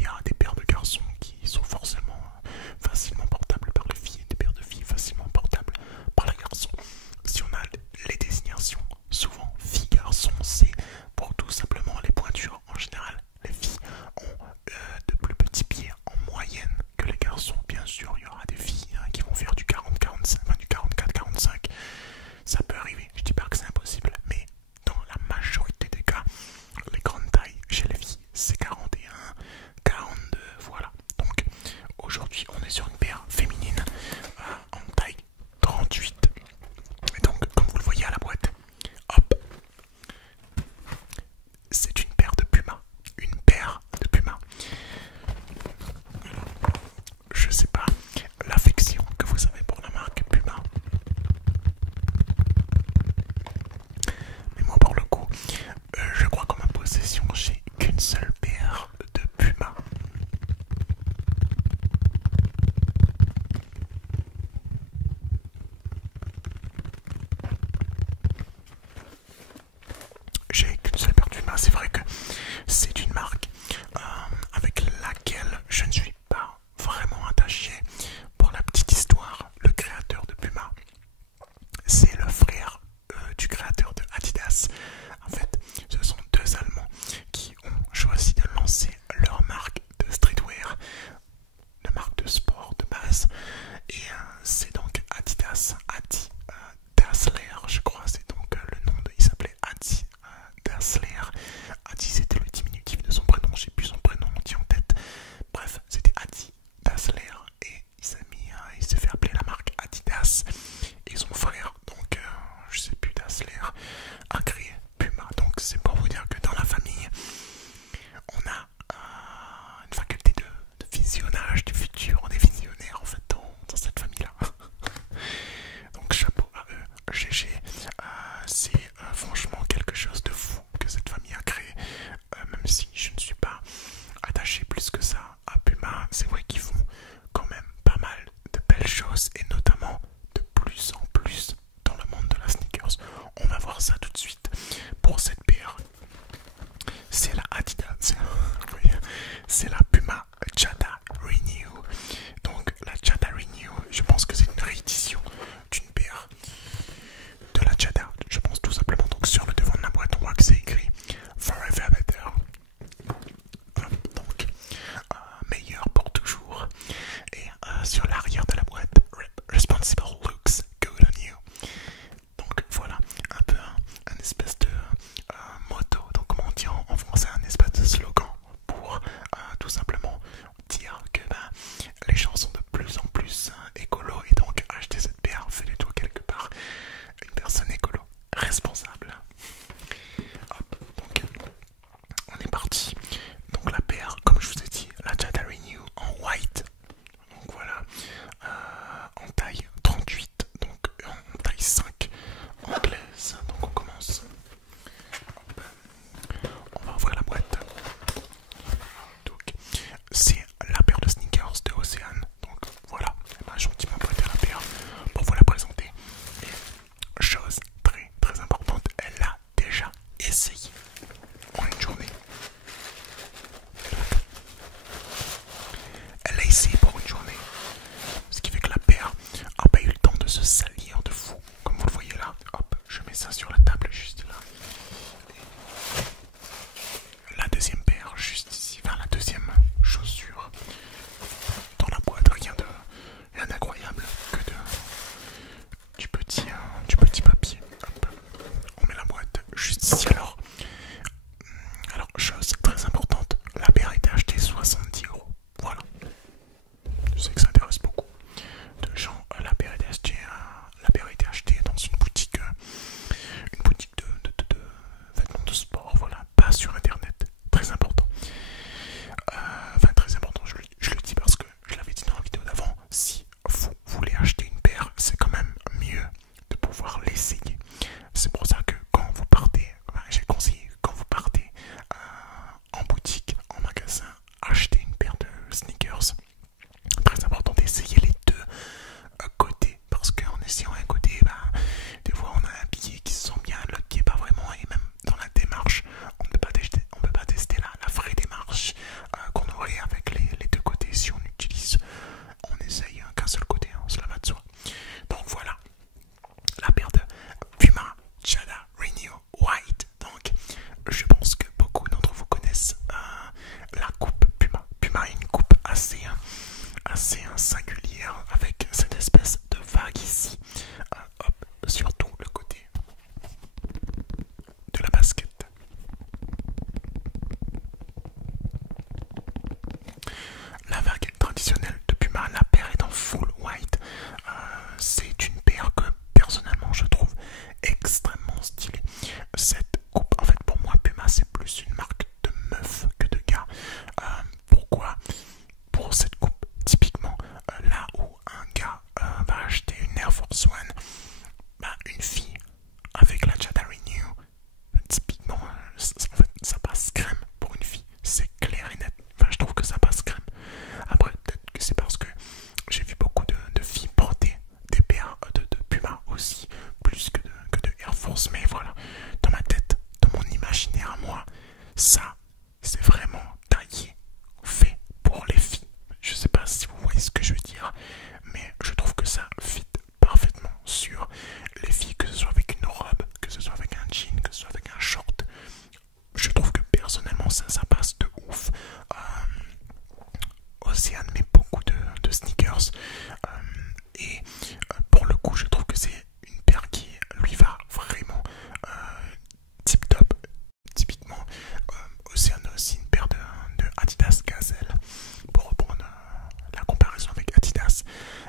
il y a des paires de garçons qui sont forcément facilement portables par les filles et des paires de filles facilement portables par les garçons. Si on a les désignations, souvent filles-garçons, c'est pour tout simplement les pointures. En général, les filles ont de plus petits pieds en moyenne que les garçons. Bien sûr, il y aura des filles qui vont faire du 40-45, enfin du 44-45. Ça peut arriver, je dis pas que c'est impossible, mais dans la majorité des cas, les grandes tailles chez les filles, c'est 41, 42, assez singulière avec cette espèce de vague ici, hop, surtout le côté de la basket. La vague traditionnelle de Puma, la paire est en full white. C'est une paire que personnellement je trouve extrêmement stylée. Cette coupe, en fait pour moi Puma c'est plus une marque de meuf que de gars. Pourquoi? Pour cette coupe typiquement, là où un gars va acheter une Air Force One, bah, une fille avec la Jada Renew, typiquement en fait ça passe crème pour une fille, c'est clair et net. Enfin je trouve que ça passe crème. Après peut-être que c'est parce que j'ai vu beaucoup de filles porter des paires de Puma aussi, plus que de Air Force, mais voilà, dans ma tête, dans mon imaginaire à moi, ça c'est vraiment taillé, fait pour les filles. Je sais pas si vous voyez ce que je veux dire, mais je trouve que ça fit parfaitement sur les filles, que ce soit avec une robe, que ce soit avec un jean, que ce soit avec un short. Je trouve que personnellement ça passe de ouf. Océane met beaucoup de sneakers et pour le coup je trouve que c'est une paire qui lui va vraiment tip top. Typiquement Océane a aussi une paire de Adidas Gazelle. Pour reprendre la comparaison avec Adidas,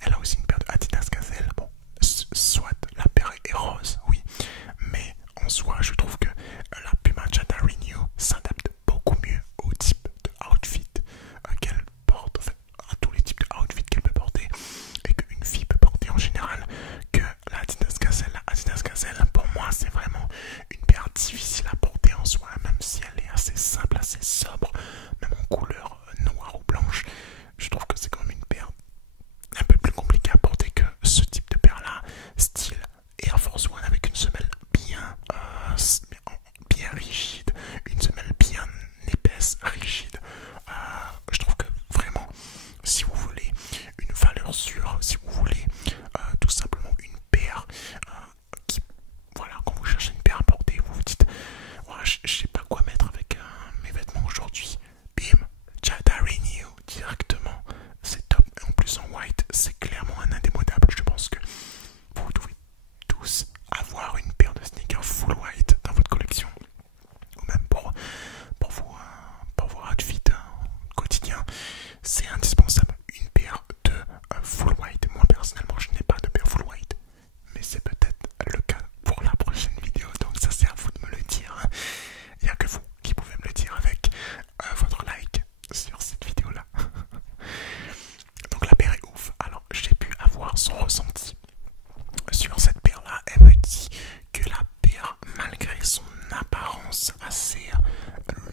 elle a aussi une paire de Adidas Gazelle. Bon, soit la paire est rose, oui, mais en soi je trouve que la Puma Jada Renew s'adapte beaucoup mieux au type de outfit qu'elle porte, en fait, à tous les types de outfits qu'elle peut porter et qu'une fille peut porter en général, que la Adidas Gazelle. La Adidas Gazelle, pour moi, c'est vraiment une paire difficile à porter en soi, même si elle est assez simple, assez sobre, même en couleur noire ou blanche. Je trouve que c'est quand même une paire un peu plus compliquée à porter que ce type de paire là, style Air Force One, avec une semelle bien rigide, une semelle bien épaisse, rigide. Je trouve que vraiment, si vous voulez une valeur sûre, si vous voulez tout simplement une paire qui, voilà, quand vous cherchez une paire à porter, vous vous dites, ouais, je sais pas quoi mettre avec mes vêtements aujourd'hui, bim, Jada Renew directement, c'est top. Et en plus en white, c'est clairement un indémodable. Je pense que vous devez tous avoir une paire de sneakers full white dans votre collection, ou même pour vos outfits quotidiens. C'est indispensable, une paire de full white. Moi personnellement je n'ai pas de paire full white, mais c'est peut-être le cas pour la prochaine vidéo, donc ça c'est à vous de me le dire. Il n'y a que vous qui pouvez me le dire avec votre like sur cette vidéo là. Donc la paire est ouf. Alors j'ai pu avoir son ressenti sur cette paire là. Elle me dit que la paire, malgré son apparence assez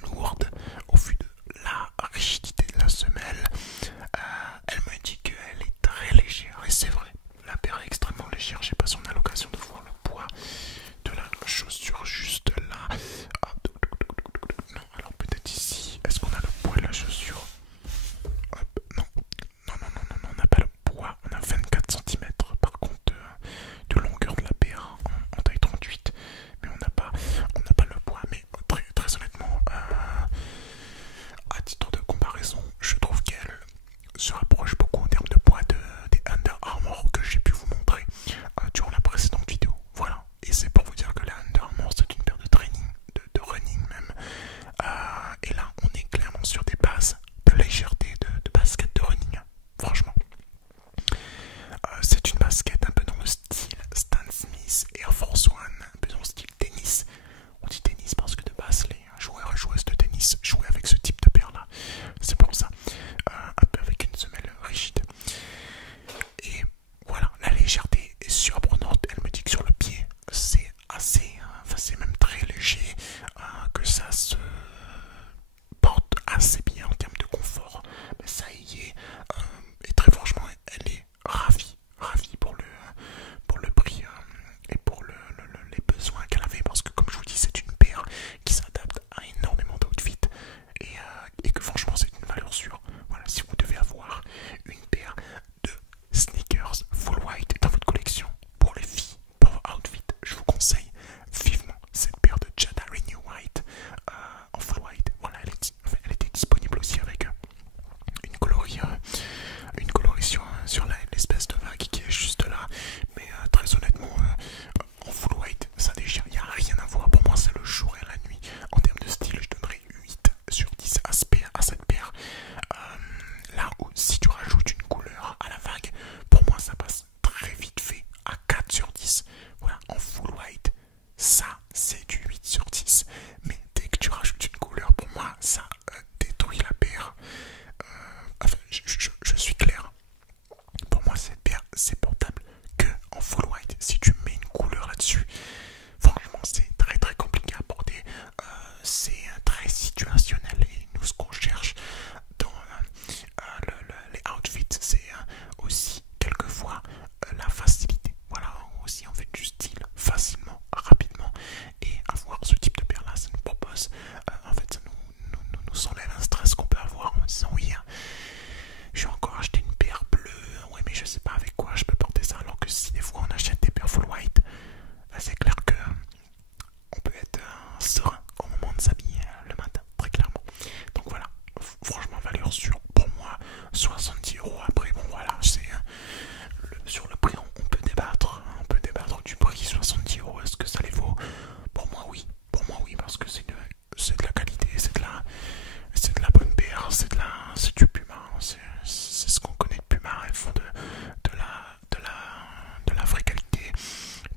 lourde au vu de la rigidité de la semelle, une coloris sur l'espèce de vague qui est juste là. Mais très honnêtement, en full white, ça déchire. Il n'y a rien à voir. Pour moi, c'est le jour et la nuit. En termes de style, je donnerais 8 sur 10 à cette paire. Là où, si tu rajoutes une couleur à la vague, pour moi, ça passe très vite fait à 4 sur 10. Voilà, en full white, ça, c'est du 8 sur 10. Mais dès que tu rajoutes une couleur, pour moi, ça détruit la paire. Enfin, je suis clair. Pour moi, cette paire, c'est portable que en full white. Si tu mets une couleur là-dessus, franchement, c'est très très compliqué à porter. C'est très situationnel. Et nous, ce qu'on cherche dans les outfits, c'est aussi quelquefois la facilité. Voilà, aussi on fait du style facilement, rapidement. Et avoir ce type de paire là, ça nous propose, en fait, ça nous enlève un stress qu'on peut avoir en disant oui, j'ai encore acheté une paire bleue, ouais, mais je sais pas avec quoi je peux porter ça. Alors que si des fois on achète des paires full white, c'est clair que on peut être serein au moment de s'habiller le matin, très clairement. Donc voilà, franchement, valeur sûre pour moi, 70 €. Après, bon voilà, c'est sur le prix, on peut débattre, du prix. 70 €, est-ce que ça les vaut? Pour moi, oui, parce que c'est de la qualité, c'est de la bonne paire, c'est du Puma, c'est ce qu'on connaît de Puma. Ils font de la vraie qualité,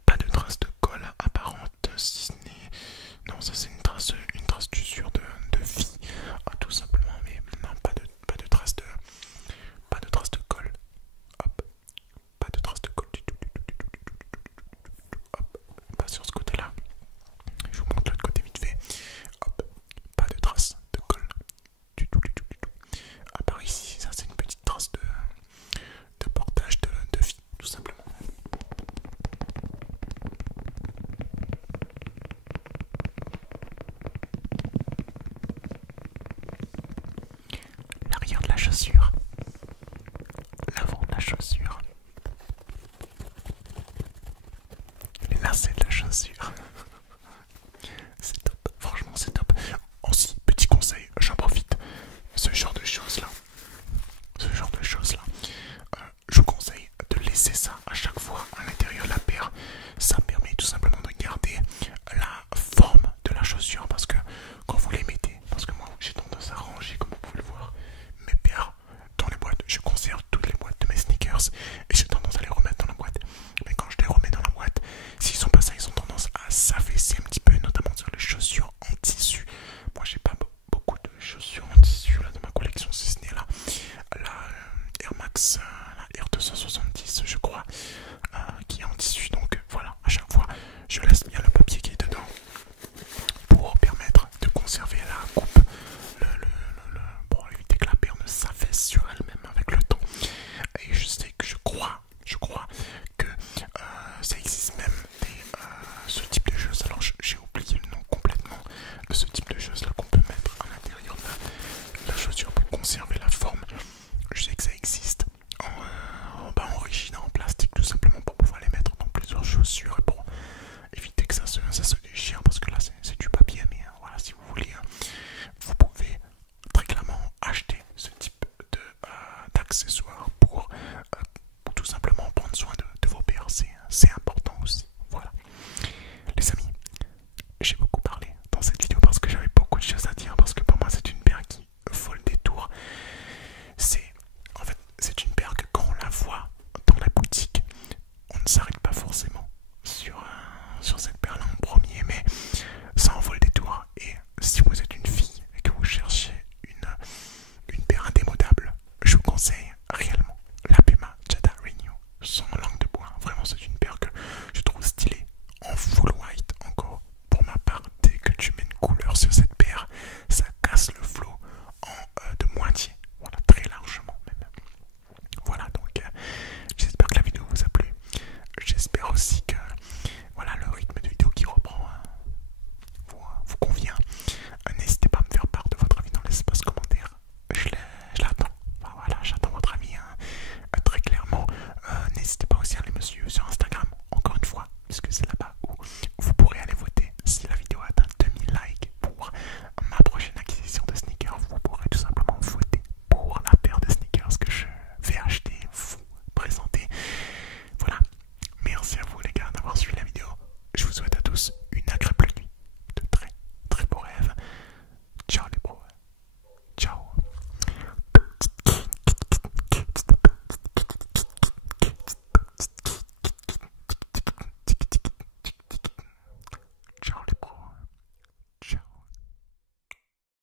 pas de traces de colle apparente, si ce n'est, non, ça c'est une trace d'usure de vie, tout simplement, mais non, pas de traces de colle, hop, pas de traces de colle du tout, hop, pas sur ce côté-là. Je vous montre l'autre côté vite fait, hop, pas de traces de colle du tout. À part ici, ça c'est une petite trace de portage de vie, tout simplement. L'arrière de la chaussure, l'avant de la chaussure, les lacets de la chaussure. C'est top, franchement c'est top. Aussi, petit conseil, j'en profite, ce genre de choses là, je vous conseille de laisser ça à chaque fois à l'intérieur de la paire. Ça permet tout simplement de garder la forme de la chaussure, parce que quand vous les mettez, parce que moi j'ai tendance à ranger, comme vous pouvez le voir, mes paires dans les boîtes. Je conserve toutes les boîtes de mes sneakers et j'ai tendance à les remettre dans la boîte. Mais quand je les remets dans la boîte, s'ils sont pas ça, ils ont tendance à s'affaisser un petit peu, notamment sur les chaussures en tissu. Moi j'ai pas beaucoup de chaussures en tissu là dans ma collection, si ce n'est là la Air Max, la R270 je crois, qui est en tissu. Donc voilà, à chaque fois je laisse bien le papier qui est dedans pour permettre de conserver la coupe, pour éviter que la paire ne s'affaisse sur elle.